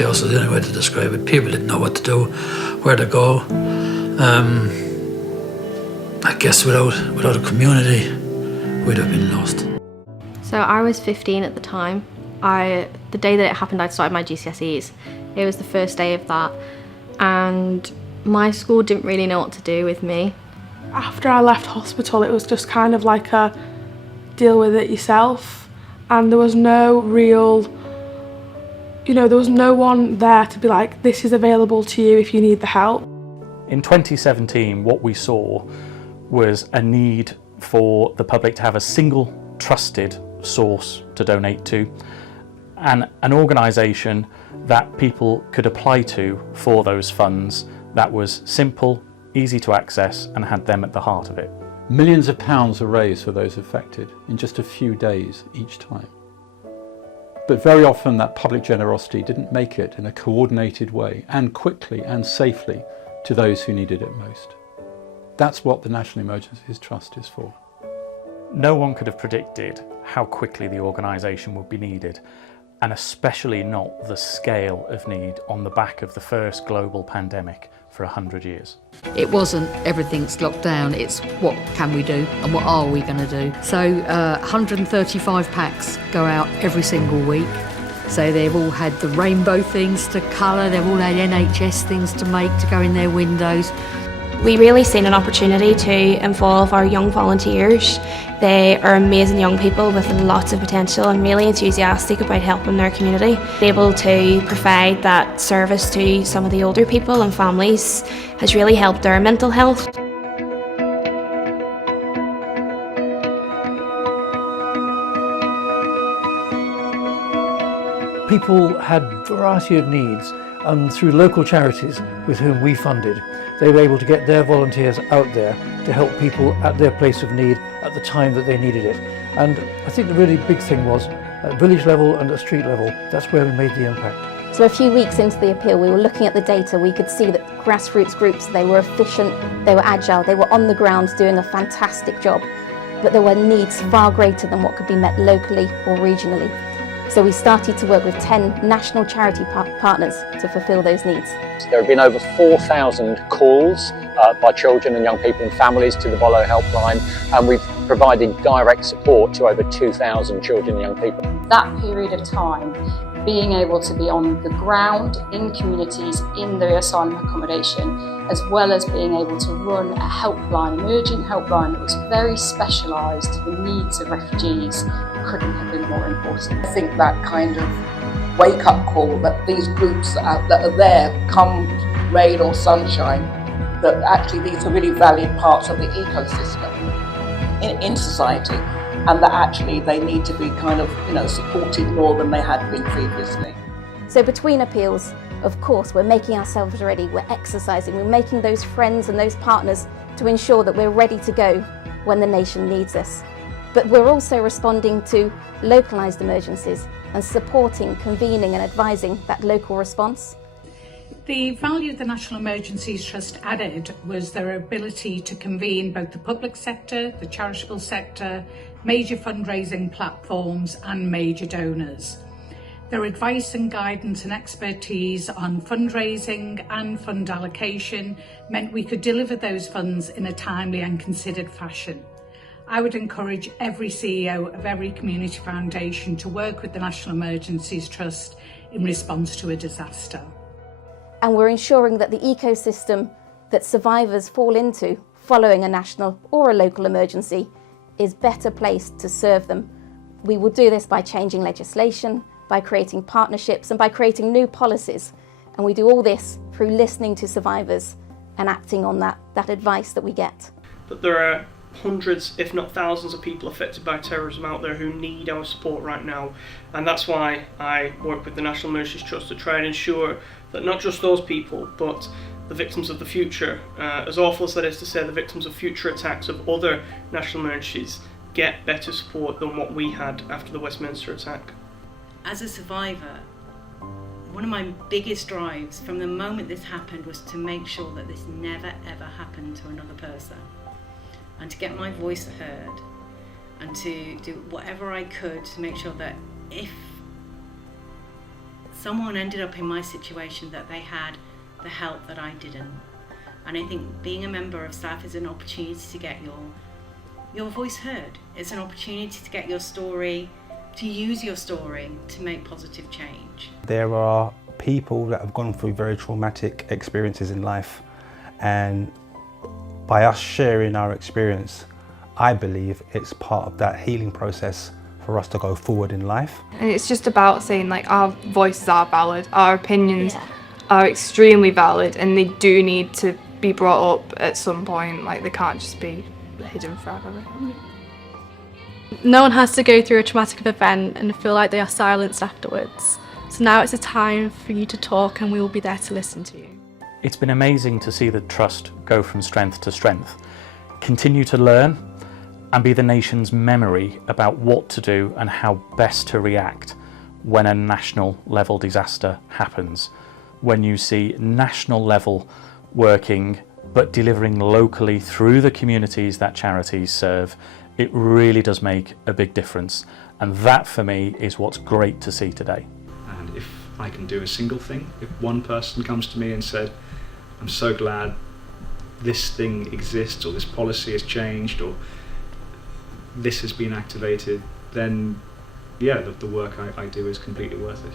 chaos is the only way to describe it. People didn't know what to do, where to go. I guess without a community, we'd have been lost. So I was 15 at the time. The day that it happened, I'd started my GCSEs. It was the first day of that, and my school didn't really know what to do with me. After I left hospital, it was just kind of like a deal with it yourself, and there was no real, there was no one there to be like, this is available to you if you need the help. In 2017, what we saw was a need for the public to have a single trusted source to donate to, and an organisation that people could apply to for those funds that was simple, easy to access, and had them at the heart of it. Millions of pounds are raised for those affected in just a few days each time. But very often that public generosity didn't make it in a coordinated way and quickly and safely to those who needed it most. That's what the National Emergencies Trust is for. No one could have predicted how quickly the organisation would be needed, and especially not the scale of need on the back of the first global pandemic for 100 years. It wasn't everything's locked down, it's what can we do and what are we going to do. So 135 packs go out every single week. So they've all had the rainbow things to colour, they've all had NHS things to make to go in their windows. We really seen an opportunity to involve our young volunteers. They are amazing young people with lots of potential and really enthusiastic about helping their community. Able to provide that service to some of the older people and families has really helped their mental health. People had a variety of needs, and through local charities with whom we funded, they were able to get their volunteers out there to help people at their place of need at the time that they needed it. And I think the really big thing was at village level and at street level, that's where we made the impact. So a few weeks into the appeal, we were looking at the data. We could see that grassroots groups, they were efficient, they were agile, they were on the ground doing a fantastic job. But there were needs far greater than what could be met locally or regionally. So we started to work with 10 national charity partners to fulfil those needs. There have been over 4,000 calls by children and young people and families to the Volo helpline, and we've provided direct support to over 2,000 children and young people. That period of time, being able to be on the ground, in communities, in the asylum accommodation, as well as being able to run a helpline, emergent helpline that was very specialised to the needs of refugees, couldn't have been more important. I think that kind of wake-up call that these groups that are there, come rain or sunshine, that actually these are really valued parts of the ecosystem in society, and that actually they need to be kind of supported more than they had been previously. So between appeals, of course, we're making ourselves ready, we're exercising, we're making those friends and those partners to ensure that we're ready to go when the nation needs us. But we're also responding to localised emergencies and supporting, convening and advising that local response. The value the National Emergencies Trust added was their ability to convene both the public sector, the charitable sector, major fundraising platforms and major donors. Their advice and guidance and expertise on fundraising and fund allocation meant we could deliver those funds in a timely and considered fashion. I would encourage every CEO of every community foundation to work with the National Emergencies Trust in response to a disaster. And we're ensuring that the ecosystem that survivors fall into following a national or a local emergency is better placed to serve them. We will do this by changing legislation, by creating partnerships and by creating new policies. And we do all this through listening to survivors and acting on that advice that we get. But there are hundreds, if not thousands of people affected by terrorism out there who need our support right now, and that's why I work with the National Emergencies Trust to try and ensure that not just those people but the victims of the future, as awful as that is to say, the victims of future attacks of other national emergencies get better support than what we had after the Westminster attack. As a survivor, one of my biggest drives from the moment this happened was to make sure that this never ever happened to another person, and to get my voice heard and to do whatever I could to make sure that if someone ended up in my situation that they had the help that I didn't. And I think being a member of staff is an opportunity to get your voice heard. It's an opportunity to get your story, to use your story to make positive change. There are people that have gone through very traumatic experiences in life, and by us sharing our experience, I believe it's part of that healing process for us to go forward in life. And it's just about saying like our voices are valid, our opinions are extremely valid, and they do need to be brought up at some point. Like they can't just be hidden forever. No one has to go through a traumatic event and feel like they are silenced afterwards. So now it's a time for you to talk, and we will be there to listen to you. It's been amazing to see the Trust go from strength to strength, continue to learn and be the nation's memory about what to do and how best to react when a national level disaster happens. When you see national level working but delivering locally through the communities that charities serve, it really does make a big difference. And that for me is what's great to see today. And if I can do a single thing, if one person comes to me and said, I'm so glad this thing exists, or this policy has changed, or this has been activated, then yeah, the work I do is completely worth it.